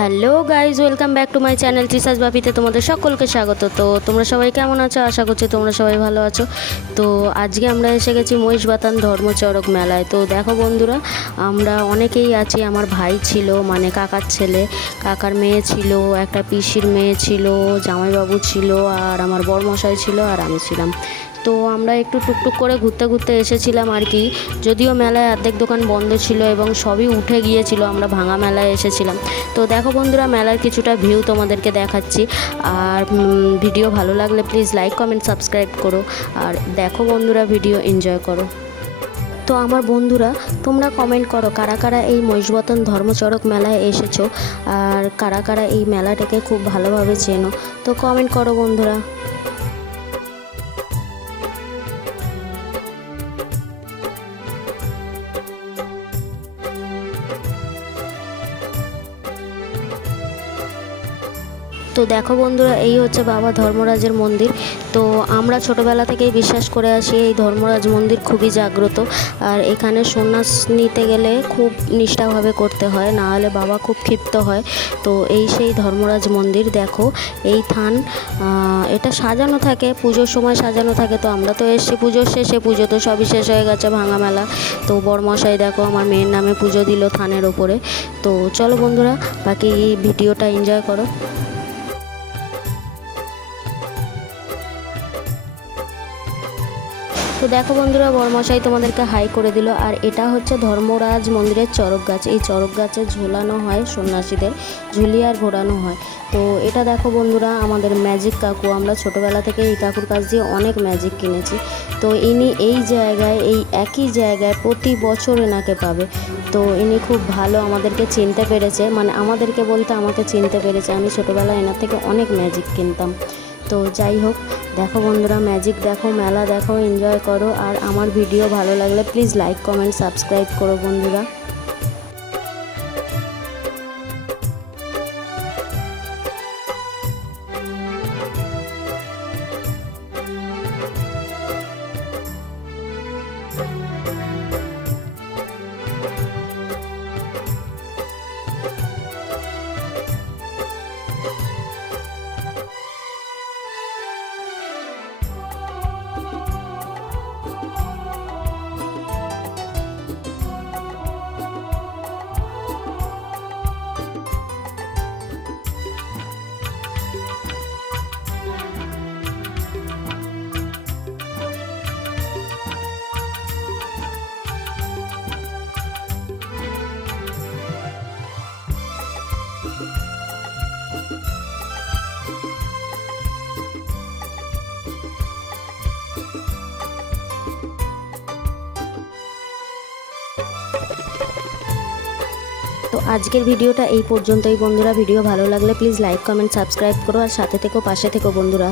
Hello guys welcome back to my channel টিসাস বাপিতে তোমাদের সকলকে স্বাগত। তো তোমরা সবাই কেমন আছো? আশা করছি তোমরা সবাই ভালো আছো। তো আজকে আমরা এসে গেছি মহিষবাতান ধর্মচরক মেলায়। তো দেখো বন্ধুরা, আমরা অনেকেই আছি, আমার ভাই ছিল মানে কাকার ছেলে। কাকার মেয়ে ছিল, একটা পিসির মেয়ে ছিল, জামাইবাবু ছিল, আর আমার বরমশাই ছিল, আর আমি ছিলাম। তো আমরা একটু টুকটুক করে ঘুরতে ঘুরতে এসেছিলাম আর কি। যদিও মেলায় অর্ধেক দোকান বন্ধ ছিল এবং সবই উঠে গিয়েছিল, আমরা ভাঙা মেলায় এসেছিলাম। তো দেখো বন্ধুরা, মেলার কিছুটা ভিউ তোমাদেরকে দেখাচ্ছি। আর ভিডিও ভালো লাগলে প্লিজ লাইক কমেন্ট সাবস্ক্রাইব করো। আর দেখো বন্ধুরা ভিডিও এনজয় করো। তো আমার বন্ধুরা, তোমরা কমেন্ট করো, কারা কারা এই মহিষবতন ধর্মচরক মেলায় এসেছ? আর কারা কারা এই মেলাটাকে খুব ভালোভাবে চেনো? তো কমেন্ট করো বন্ধুরা। তো দেখো বন্ধুরা, এই হচ্ছে বাবা ধর্মরাজের মন্দির। তো আমরা ছোটোবেলা থেকেই বিশ্বাস করে আসি, এই ধর্মরাজ মন্দির খুবই জাগ্রত। আর এখানে সন্ন্যাস নিতে গেলে খুব নিষ্ঠাভাবে করতে হয় না হলে বাবা খুব ক্ষিপ্ত হয়। তো এই সেই ধর্মরাজ মন্দির, দেখো, এই থান এটা সাজানো থাকে, পুজোর সময় সাজানো থাকে। তো আমরা তো এসছি পুজোর শেষে, পুজো তো সবই শেষ হয়ে গেছে, ভাঙা মেলা। তো বরমশাই, দেখো, আমার মেয়ের নামে পুজো দিল থানের ওপরে। তো চলো বন্ধুরা, বাকি ভিডিওটা এনজয় করো। তো দেখো বন্ধুরা, বরমশাই তোমাদেরকে হাই করে দিল। আর এটা হচ্ছে ধর্মরাজ মন্দিরের চরক গাছ। এই চরক গাছে ঝোলানো হয় সন্ন্যাসীদের ঝুলিয়ে আর ঘোরানো হয়। তো এটা দেখো বন্ধুরা, আমাদের ম্যাজিক কাকু। আমরা ছোটোবেলা থেকে এই কাকুর কাছ দিয়ে অনেক ম্যাজিক কিনেছি। তো ইনি এই জায়গায়, এই একই জায়গায় প্রতি বছর এনাকে পাবে। তো ইনি খুব ভালো আমাদেরকে চিনতে পেরেছে। মানে আমাদেরকে বলতে আমাকে চিনতে পেরেছে। আমি ছোটোবেলায় এনার থেকে অনেক ম্যাজিক কিনতাম। তো যাই হোক, দেখো বন্ধুরা ম্যাজিক দেখো, মেলা দেখো এনজয় করো, আর আমার ভিডিও ভালো লাগলে প্লিজ লাইক কমেন্ট সাবস্ক্রাইব করো বন্ধুরা। তো আজকের ভিডিওটা এই পর্যন্তই বন্ধুরা। ভিডিও ভালো লাগলে প্লিজ লাইক কমেন্ট সাবস্ক্রাইব করো আর সাথে থেকো, পাশে থেকো বন্ধুরা।